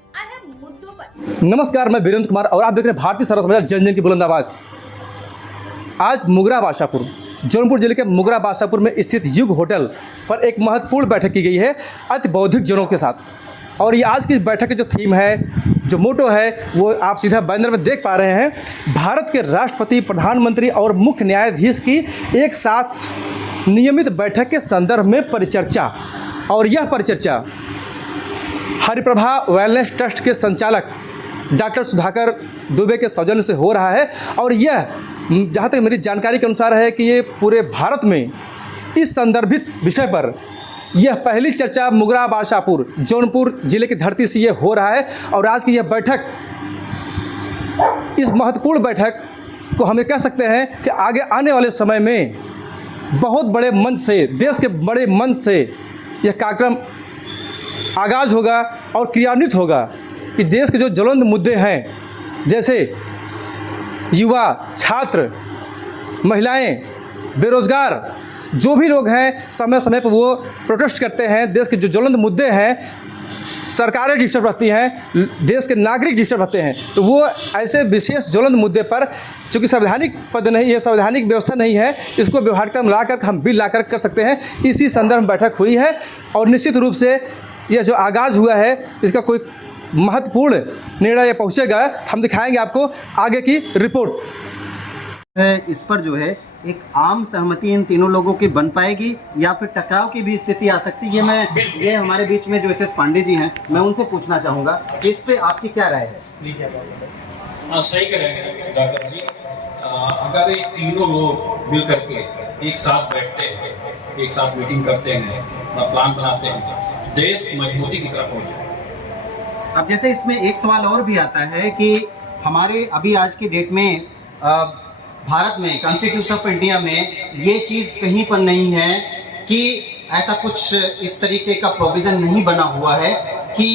अहम मुद्दों पर। नमस्कार, मैं वीरेंद्र कुमार और आप देख रहे हैं भारतीय सरल समाचार जन जन की बुलंद आवाज। आज मुगरा बादशाहपुर जौनपुर जिले के मुगरा बादशाहपुर में स्थित युग होटल पर एक महत्वपूर्ण बैठक की गई है अति बौद्धिक जनों के साथ। और ये आज की बैठक का जो थीम है, जो मोटो है, वो आप सीधा बैनर में देख पा रहे हैं। भारत के राष्ट्रपति, प्रधानमंत्री और मुख्य न्यायाधीश की एक साथ नियमित बैठक के संदर्भ में परिचर्चा। और यह परिचर्चा हरिप्रभा वेलनेस ट्रस्ट के संचालक डॉक्टर सुधाकर दुबे के सौजन्य से हो रहा है। और यह जहाँ तक मेरी जानकारी के अनुसार है कि ये पूरे भारत में इस संदर्भित विषय पर यह पहली चर्चा मुगरा बादशाहपुर जौनपुर जिले की धरती से ये हो रहा है। और आज की यह बैठक, इस महत्वपूर्ण बैठक को हमें कह सकते हैं कि आगे आने वाले समय में बहुत बड़े मंच से, देश के बड़े मंच से यह कार्यक्रम आगाज़ होगा और क्रियान्वित होगा कि देश के जो ज्वलंत मुद्दे हैं, जैसे युवा, छात्र, महिलाएं, बेरोजगार, जो भी लोग हैं, समय समय पर वो प्रोटेस्ट करते हैं। देश के जो ज्वलंत मुद्दे हैं, सरकारें डिस्टर्ब रहती हैं, देश के नागरिक डिस्टर्ब रहते हैं, तो वो ऐसे विशेष ज्वलंत मुद्दे पर, चूँकि संवैधानिक पद नहीं है, संवैधानिक व्यवस्था नहीं है, इसको व्यवहारिकता में लाकर हम बिल लाकर कर सकते हैं। इसी संदर्भ में बैठक हुई है और निश्चित रूप से यह जो आगाज़ हुआ है, इसका कोई महत्वपूर्ण निर्णय पहुँचेगा। हम दिखाएंगे आपको आगे की रिपोर्ट। इस पर जो है एक आम सहमति इन तीनों लोगों की बन पाएगी या फिर टकराव की भी स्थिति आ सकती है। ये हमारे बीच में जो एस पांडे जी हैं, मैं उनसे पूछना चाहूँगा, इस पे आपकी क्या राय है? सही करेंगे डॉक्टर जी। अगर ये तीनों लोग मिल करके एक साथ बैठते हैं, एक साथ मीटिंग करते हैं, प्लान बनाते हैं, देश मजबूती की तरफ हो जाए। अब जैसे इसमें एक सवाल और भी आता है कि हमारे अभी आज की डेट में भारत में, कॉन्स्टिट्यूशन ऑफ इंडिया में ये चीज़ कहीं पर नहीं है कि ऐसा कुछ इस तरीके का प्रोविज़न नहीं बना हुआ है कि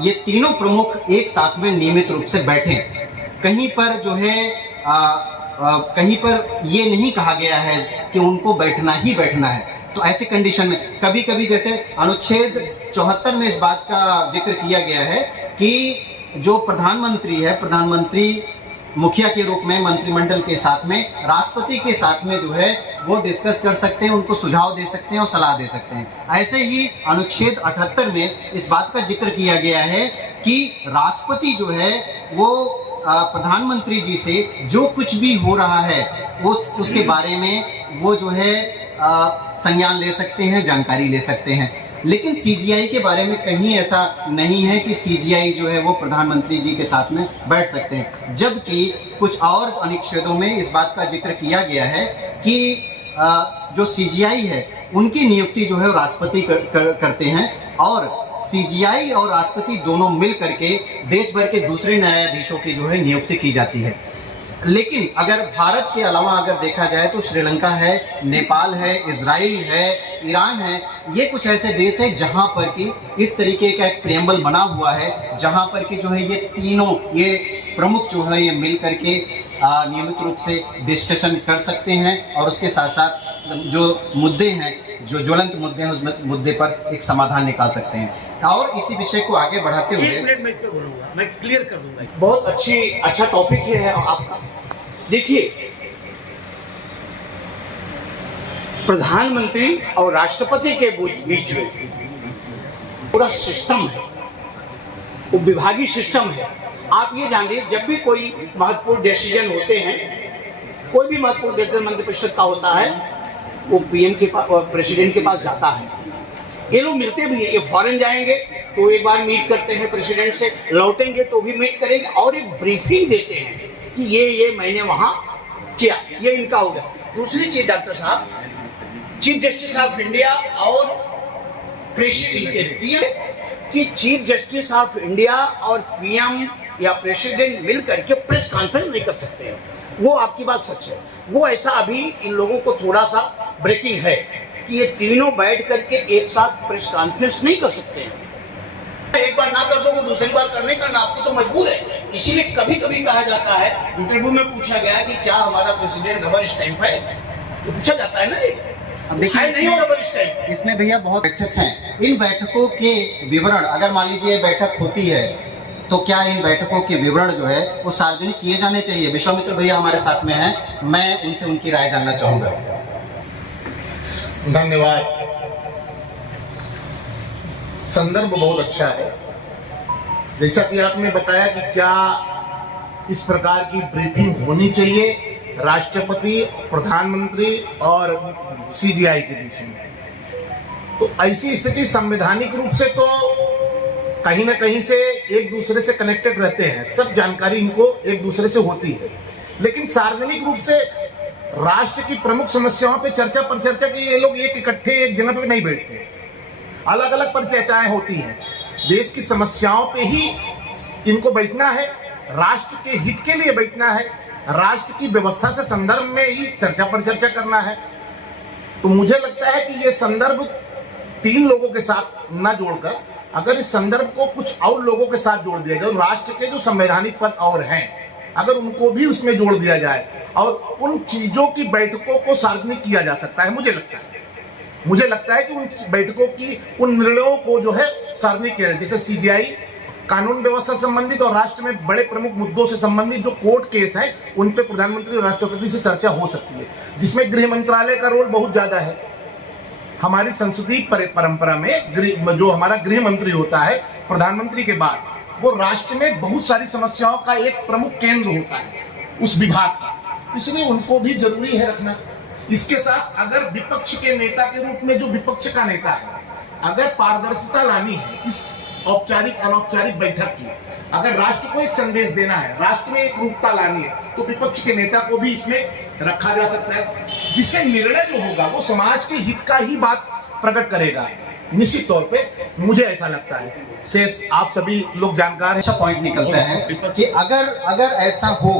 ये तीनों प्रमुख एक साथ में नियमित रूप से बैठें। कहीं पर जो है कहीं पर ये नहीं कहा गया है कि उनको बैठना ही बैठना है। तो ऐसे कंडीशन में कभी कभी जैसे अनुच्छेद 74 में इस बात का जिक्र किया गया है कि जो प्रधानमंत्री है, प्रधानमंत्री मुखिया के रूप में मंत्रिमंडल के साथ में, राष्ट्रपति के साथ में जो है वो डिस्कस कर सकते हैं, उनको सुझाव दे सकते हैं और सलाह दे सकते हैं। ऐसे ही अनुच्छेद 78 में इस बात का जिक्र किया गया है कि राष्ट्रपति जो है वो प्रधानमंत्री जी से जो कुछ भी हो रहा है उसके बारे में वो जो है संज्ञान ले सकते हैं, जानकारी ले सकते हैं। लेकिन सीजीआई के बारे में कहीं ऐसा नहीं है कि सीजीआई जो है वो प्रधानमंत्री जी के साथ में बैठ सकते हैं, जबकि कुछ और अनुच्छेदों में इस बात का जिक्र किया गया है कि जो सीजीआई है उनकी नियुक्ति जो है वो राष्ट्रपति करते हैं और सीजीआई और राष्ट्रपति दोनों मिल करके देश भर के दूसरे न्यायाधीशों की जो है नियुक्ति की जाती है। लेकिन अगर भारत के अलावा अगर देखा जाए तो श्रीलंका है, नेपाल है, इजराइल है, ईरान है, ये कुछ ऐसे देश हैं जहां पर कि इस तरीके का एक प्रियम्बल बना हुआ है, जहां पर कि जो है ये तीनों, ये प्रमुख जो है ये मिल करके नियमित रूप से डिस्कशन कर सकते हैं और उसके साथ साथ जो मुद्दे हैं, जो ज्वलंत मुद्दे हैं, उस मुद्दे पर एक समाधान निकाल सकते हैं। और इसी विषय को आगे बढ़ाते हुए मैं क्लियर कर दूंगा। बहुत अच्छा टॉपिक है आपका। देखिए, प्रधानमंत्री और राष्ट्रपति के बीच में पूरा सिस्टम है, वो विभागीय सिस्टम है। आप ये जानिए, जब भी कोई महत्वपूर्ण डिसीजन होते हैं, कोई भी महत्वपूर्ण डिसीजन मंत्रिपरिषद का होता है, वो पीएम के पास और प्रेसिडेंट के पास जाता है। ये लोग मिलते भी है, ये फॉरेन जाएंगे तो एक बार मीट करते हैं प्रेसिडेंट से, लौटेंगे तो भी मीट करेंगे और एक ब्रीफिंग देते हैं कि ये मैंने वहाँ किया, ये इनका हो गया। दूसरी चीज डॉक्टर साहब, चीफ जस्टिस ऑफ इंडिया और प्रेसिडेंट कि चीफ जस्टिस ऑफ इंडिया और पीएम या प्रेसिडेंट मिल करके प्रेस कॉन्फ्रेंस नहीं कर सकते हैं। वो आपकी बात सच है, वो ऐसा अभी इन लोगों को थोड़ा सा ब्रेकिंग है कि ये तीनों बैठ करके एक साथ प्रेस कॉन्फ्रेंस नहीं कर सकते हैं। एक बार ना कर दो तो दूसरी बार करने का ना, आपको तो मजबूर है। इसीलिए कभी कभी कहा जाता है, इंटरव्यू में पूछा गया कि क्या हमारा प्रेसिडेंट रबर स्टैंप है, तो पूछा जाता है ना, अब देखिए है नहीं और वरिष्ठ है। इसमें भैया बहुत बैठक हैं। इन बैठकों के विवरण अगर मान लीजिए बैठक होती है तो क्या इन बैठकों के विवरण जो है वो सार्वजनिक किए जाने चाहिए? विश्वामित्र भैया हमारे साथ में हैं, मैं उनसे उनकी राय जानना चाहूंगा। धन्यवाद। संदर्भ बहुत अच्छा है। जैसा कि आपने बताया कि क्या इस प्रकार की ब्रीफिंग होनी चाहिए राष्ट्रपति, प्रधानमंत्री और सीजीआई के बीच में, तो ऐसी स्थिति संवैधानिक रूप से तो कहीं ना कहीं से एक दूसरे से कनेक्टेड रहते हैं, सब जानकारी इनको एक दूसरे से होती है, लेकिन सार्वजनिक रूप से राष्ट्र की प्रमुख समस्याओं पे चर्चा पर चर्चा की ये लोग एक इकट्ठे एक जगह पे नहीं बैठते, अलग अलग पर चर्चाएं होती हैं। देश की समस्याओं पे ही इनको बैठना है, राष्ट्र के हित के लिए बैठना है, राष्ट्र की व्यवस्था से संदर्भ में ही चर्चा पर चर्चा करना है। तो मुझे लगता है कि ये संदर्भ 3 लोगों के साथ न जोड़कर अगर इस संदर्भ को कुछ और लोगों के साथ जोड़ दिया जाए, राष्ट्र के जो संवैधानिक पद और हैं अगर उनको भी उसमें जोड़ दिया जाए और उन चीजों की बैठकों को सार्वजनिक किया जा सकता है। मुझे लगता है कि उन बैठकों की उन निर्णयों को जो है सार्वजनिक किया जाए, जैसे सीजीआई कानून व्यवस्था संबंधित और राष्ट्र में बड़े प्रमुख मुद्दों से संबंधित जो कोर्ट केस हैं उन पे प्रधानमंत्री और राष्ट्रपति से चर्चा हो सकती है, जिसमें गृह मंत्रालय का रोल बहुत ज्यादा है। हमारी संसदीय परंपरा में जो हमारा गृह मंत्री होता है प्रधानमंत्री के बाद, वो राष्ट्र में बहुत सारी समस्याओं का एक प्रमुख केंद्र होता है उस विभाग का, इसलिए उनको भी जरूरी है रखना। इसके साथ अगर विपक्ष के नेता के रूप में जो विपक्ष का नेता है, अगर पारदर्शिता लानी है इस औपचारिक अनौपचारिक बैठक की, अगर राष्ट्र को एक संदेश देना है, राष्ट्र में एक रूपता लानी है, तो विपक्ष के नेता को भी इसमें रखा जा सकता है, जिससे निर्णय जो होगा वो समाज के हित का ही बात प्रकट करेगा। निश्चित तौर पे मुझे ऐसा लगता है, शेष आप सभी लोग जानकार हैं। अच्छा पॉइंट निकलता है कि अगर ऐसा हो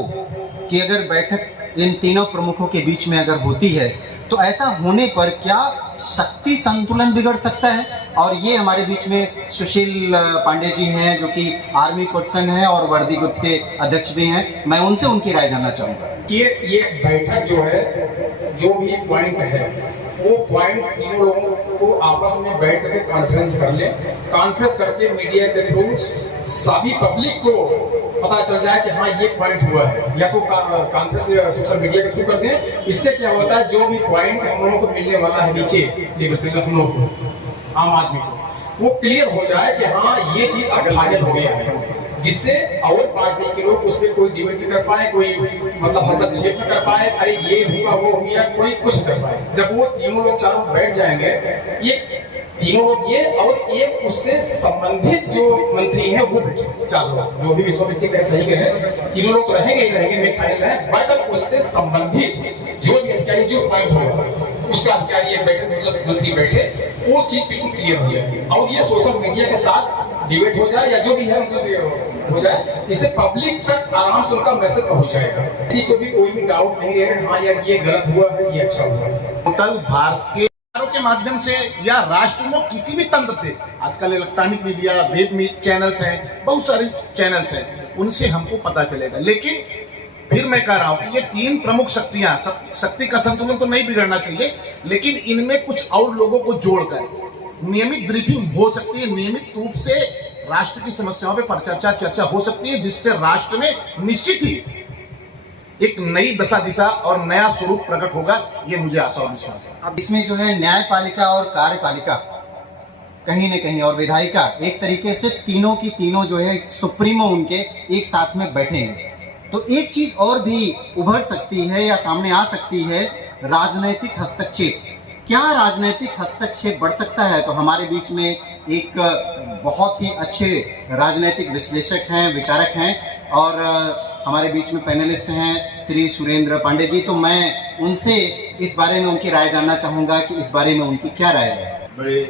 कि अगर बैठक इन तीनों प्रमुखों के बीच में अगर होती है तो ऐसा होने पर क्या शक्ति संतुलन बिगड़ सकता है? और ये हमारे बीच में सुशील पांडे जी हैं जो कि आर्मी पर्सन हैं और वर्दी ग्रुप के अध्यक्ष भी हैं, मैं उनसे उनकी राय जानना चाहूंगा कि ये बैठक जो है, जो भी पॉइंट है वो पॉइंट तीनों लोगों को आपस में बैठ करके कॉन्फ्रेंस कर ले, कॉन्फ्रेंस करके मीडिया के थ्रू सभी पब्लिक को पता चल जाए कि हाँ ये पॉइंट हुआ है, या तो कॉन्फ्रेंस सोशल मीडिया के थ्रू कर दें। इससे क्या होता है, जो भी पॉइंट हम लोगों को मिलने वाला है नीचे लेवल पे हम लोग को, आम आदमी को, वो क्लियर हो जाए कि हाँ ये चीज अब फाइनल हो गया है, जिससे और पार्टी के लोग उसमें कोई डिबेट नहीं कर पाए, कोई मतलब हस्तक्षेप न कर पाए, अरे ये हुआ वो हो गया, कोई कुछ कर पाए। जब वो तीनों लोग चारों बैठ जाएंगे, ये तीनों लोग ये और एक उससे संबंधित जो मंत्री है वो चारों जो भी विश्वामित्र कह सही कहे, तीनों लोग रहेंगे ही रहेंगे, मेरे फाइनल है, बट उससे संबंधित जो भी अधिकारी जो पॉइंट होगा उसका अधिकारी ये बैठे मतलब मंत्री बैठे, वो चीज बिल्कुल क्लियर हो जाए और ये सोशल मीडिया के साथ डिबेट हो जाए या जो भी है मतलब हो जाए, इससे पब्लिक तक आराम से उनका मैसेज पहुंच जाएगा, किसी को भी कोई भी डाउट नहीं रहेगा हाँ यार ये गलत हुआ है ये अच्छा हुआ है। टोटल भारत के माध्यम से या राष्ट्र में किसी भी तंत्र से, आजकल इलेक्ट्रॉनिक मीडिया, वेब चैनल्स हैं, बहुत सारी चैनल्स हैं, उनसे हमको पता चलेगा। लेकिन फिर मैं कह रहा हूं कि ये 3 प्रमुख शक्तियां, शक्ति का संतुलन तो नहीं बिगड़ना चाहिए, लेकिन इनमें कुछ और लोगों को जोड़कर नियमित ब्रीफिंग हो सकती है, नियमित रूप से राष्ट्र की समस्याओं पर चर्चा हो सकती है, जिससे राष्ट्र में निश्चित ही एक नई दशा दिशा और नया स्वरूप प्रकट होगा, ये मुझे आशा और विश्वास है। अब इसमें जो है न्यायपालिका और कार्यपालिका कहीं न कहीं और विधायिका एक तरीके से तीनों की तीनों जो है सुप्रीमो उनके एक साथ में बैठेंगे, तो एक चीज और भी उभर सकती है या सामने आ सकती है, राजनीतिक हस्तक्षेप। क्या राजनीतिक हस्तक्षेप बढ़ सकता है? तो हमारे बीच में एक बहुत ही अच्छे राजनीतिक विश्लेषक हैं, विचारक हैं और हमारे बीच में पैनलिस्ट हैं श्री सुरेंद्र पांडे जी, तो मैं उनसे इस बारे में उनकी राय जानना चाहूंगा कि इस बारे में उनकी क्या राय है। बड़े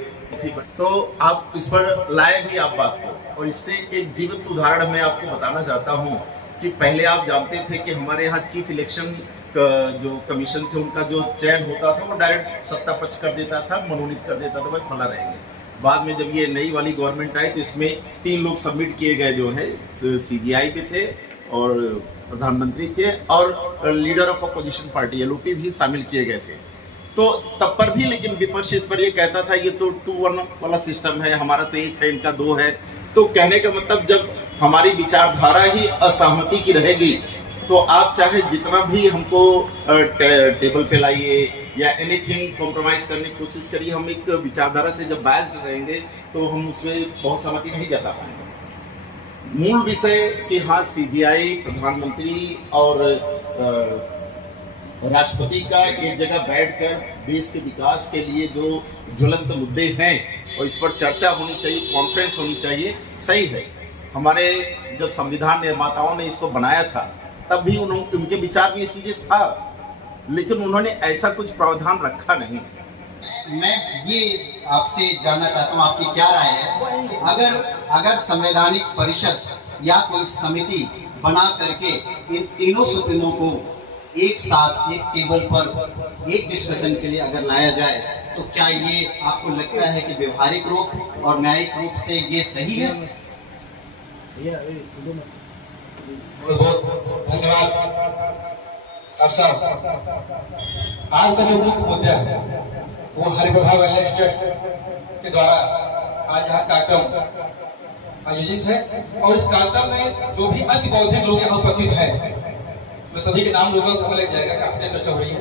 तो आप इस पर लाए भी आप बात को, और इससे एक जीवित उदाहरण मैं आपको बताना चाहता हूं कि पहले आप जानते थे कि हमारे यहाँ चीफ इलेक्शन जो कमीशन थे उनका जो चयन होता था वो डायरेक्ट सत्ता पक्ष कर देता था, मनोनीत कर देता था, भाई फला रहेंगे। बाद में जब ये नई वाली गवर्नमेंट आई तो इसमें 3 लोग सबमिट किए गए जो है, सीजीआई पे थे और प्रधानमंत्री थे और leader of opposition party LOP भी शामिल किए गए थे। तो तब पर भी लेकिन विपक्ष इस पर ये कहता था ये तो 2-1 वाला सिस्टम है, हमारा तो 1 है, इनका 2 है। तो कहने का मतलब जब हमारी विचारधारा ही असहमति की रहेगी तो आप चाहे जितना भी हमको टेबल पे लाइए या एनीथिंग कॉम्प्रोमाइज करने की कोशिश करिए, हम एक विचारधारा से जब बायस्ड रहेंगे तो हम उसमें बहुत सहमति नहीं जता पाएंगे। मूल विषय कि हाँ सीजीआई, प्रधानमंत्री और राष्ट्रपति का एक जगह बैठकर देश के विकास के लिए जो ज्वलंत मुद्दे हैं और इस पर चर्चा होनी चाहिए, कॉन्फ्रेंस होनी चाहिए, सही है। हमारे जब संविधान निर्माताओं ने इसको बनाया था तब भी उनके विचार में ये चीजें था, लेकिन उन्होंने ऐसा कुछ प्रावधान रखा नहीं। मैं ये आपसे जानना चाहता हूँ आपकी क्या राय है, अगर संवैधानिक परिषद या कोई समिति बना करके इन तीनों सुप्रीमों को एक साथ एक टेबल पर एक डिस्कशन के लिए अगर लाया जाए तो क्या ये आपको लगता है कि व्यवहारिक रूप और न्यायिक रूप से ये सही है? बहुत बहुत धन्यवाद अफसर। आज का जो मुख्य मुद्दा है वो हरिप्रभा वेलनेस ट्रस्ट के द्वारा आज यहाँ कार्यक्रम आयोजित है और इस कार्यक्रम में जो भी अति बौद्धिक लोग यहाँ उपस्थित हैं, मैं सभी के नाम लोगों से मिल जाएगा, काफी देर चर्चा हो रही है।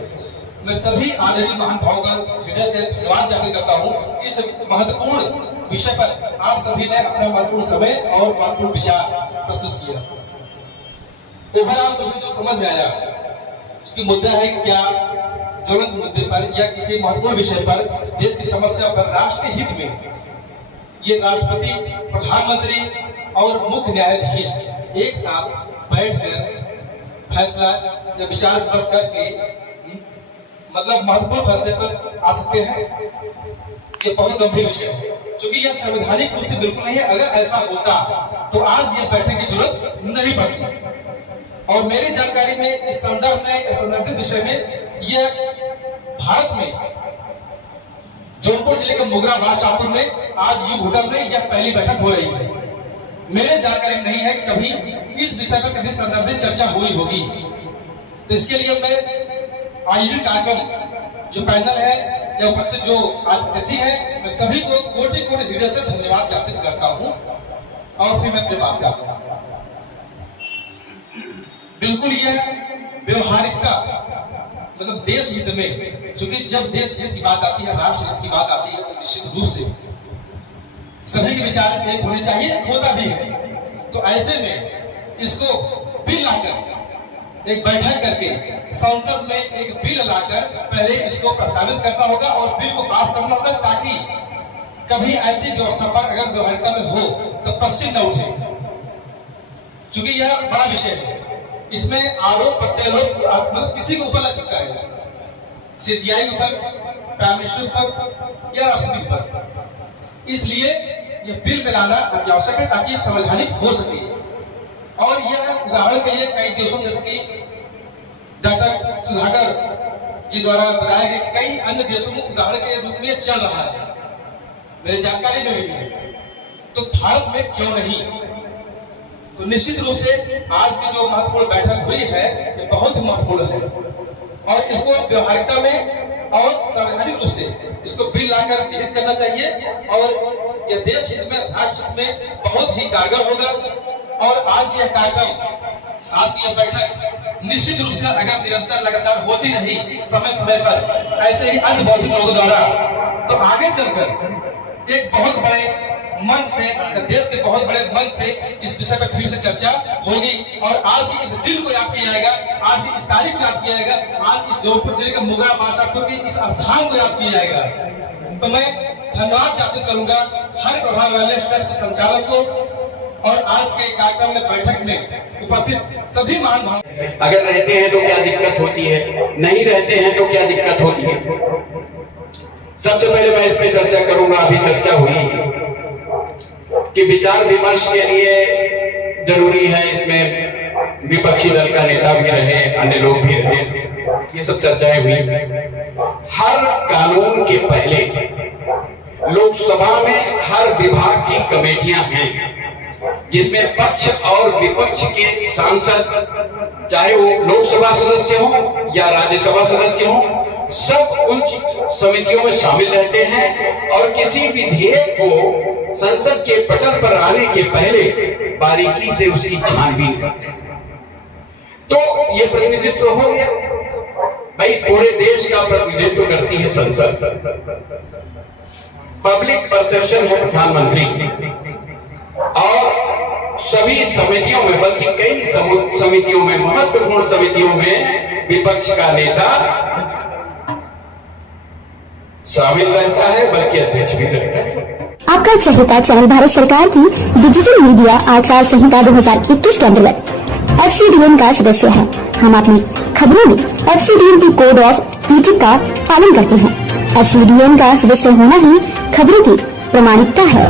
मैं सभी आदरणीय महान भावों का हृदय से धन्यवाद ज्ञापित करता हूँ। इस महत्वपूर्ण विषय पर आप सभी ने अपना महत्वपूर्ण समय और महत्वपूर्ण विचार प्रस्तुत किया। ओवरऑल मुझे जो समझ में आया कि मुद्दा है क्या ज्वलंत मुद्दे पर या किसी महत्वपूर्ण विषय पर, देश की समस्या पर राष्ट्र के हित में ये राष्ट्रपति, प्रधानमंत्री और मुख्य न्यायाधीश एक साथ बैठकर फैसला या विचार विमर्श करके मतलब महत्वपूर्ण फैसले पर आ सकते हैं। ये बहुत गंभीर विषय है क्योंकि यह संवैधानिक रूप से बिल्कुल नहीं है। अगर ऐसा होता तो आज यह बैठक की जरूरत नहीं पड़ती। और मेरी जानकारी में इस संदर्भ में, इस संबंधित विषय में यह भारत में जौनपुर जिले के मोगरा बादशाहपुर में आज युग होटल में यह पहली बैठक हो रही है। मेरे जानकारी में नहीं है कभी इस विषय पर कभी संदर्भित चर्चा हुई होगी। तो इसके लिए मैं आयोजित कार्यक्रम जो पैनल है या उपस्थित जो अतिथि है, मैं सभी को कोटि कोटि हृदय से धन्यवाद ज्ञापित करता हूँ। और फिर मैं अपनी बात करता हूँ। बिल्कुल यह व्यवहारिकता मतलब देश हित में, क्योंकि जब देश हित की बात आती है, राष्ट्र हित की बात आती है तो निश्चित रूप से सभी के विचार एक होने चाहिए, होता भी है। तो ऐसे में इसको बिल लाकर एक बैठक करके संसद में एक बिल लाकर पहले इसको प्रस्तावित करना होगा और बिल को पास करना होगा ताकि कभी ऐसी व्यवस्था पर अगर व्यवहारिकता में हो तो प्रश्न न उठे, क्योंकि यह बड़ा विषय है। इसमें आरोप प्रत्यारोप मतलब किसी के ऊपर लग सकता है, सीजीआई ऊपर, प्राइम मिनिस्टर पर या राष्ट्रपति पर। इसलिए यह बिल में लाना अति आवश्यक है ताकि संवैधानिक हो सके। और यह उदाहरण के लिए कई देशों जैसे कि डॉक्टर सुधाकर जी द्वारा बताया गया कई अन्य देशों में उदाहरण के रूप में चल रहा है, मेरे जानकारी में भी है। तो भारत में क्यों नहीं? तो निश्चित रूप से आज की जो महत्वपूर्ण बैठक हुई है ये बहुत ही महत्वपूर्ण है और इसको व्यवहारिकता में और संवैधानिक रूप से इसको बिल लाकर गृहीत करना चाहिए और यह देश हित में, राष्ट्र हित में बहुत ही कारगर होगा। और आज यह कार्यक्रम, आज की यह बैठक निश्चित रूप से अगर निरंतर लगातार होती रही समय समय पर ऐसे ही अन्य बौद्धिक लोगों द्वारा, तो आगे चलकर एक बहुत बड़े मंच से, देश के बहुत बड़े मंच से इस विषय पर फिर से चर्चा होगी। और आज की इस दिन को याद किया जाएगा, आज की इस तारीख को याद किया जाएगा, आज इस जौनपुर जिले के मोगरा बादशाहपुर के इस स्थान को याद किया जाएगा। तो मैं धन्यवाद ज्ञापित करूंगा हरिप्रभा वेलनेस ट्रस्ट के संचालक को और आज के कार्यक्रम में बैठक में उपस्थित सभी महान भाव। अगर रहते हैं तो क्या दिक्कत होती है, नहीं रहते हैं तो क्या दिक्कत होती है। सबसे पहले मैं इस पे चर्चा करूंगा। अभी चर्चा हुई कि विचार विमर्श के लिए जरूरी है, इसमें विपक्षी दल का नेता भी रहे, अन्य लोग भी रहे, ये सब चर्चाएं हुई। हर कानून के पहले लोकसभा में हर विभाग की कमेटियां हैं जिसमें पक्ष और विपक्ष के सांसद, चाहे वो लोकसभा सदस्य हो या राज्यसभा सदस्य हो, सब उन समितियों में शामिल रहते हैं और किसी विधेयक को संसद के पटल पर आने के पहले बारीकी से उसकी छानबीन करते हैं। तो ये प्रतिनिधित्व हो गया भाई, पूरे देश का प्रतिनिधित्व करती है संसद, पब्लिक परसेप्शन है प्रधानमंत्री, और सभी समितियों में, बल्कि कई समितियों में, महत्वपूर्ण समितियों में विपक्ष का नेता शामिल रहता है, बल्कि अध्यक्ष भी रहता है। आपका चहेता चैनल भारत सरकार की डिजिटल मीडिया आचार संहिता 2021 के अंतर्गत FCDN का सदस्य है। हम अपनी खबरों में FCDN की कोड ऑफ एथिक्स का पालन करते हैं। FCDN का सदस्य होना ही खबरों की प्रामाणिकता है।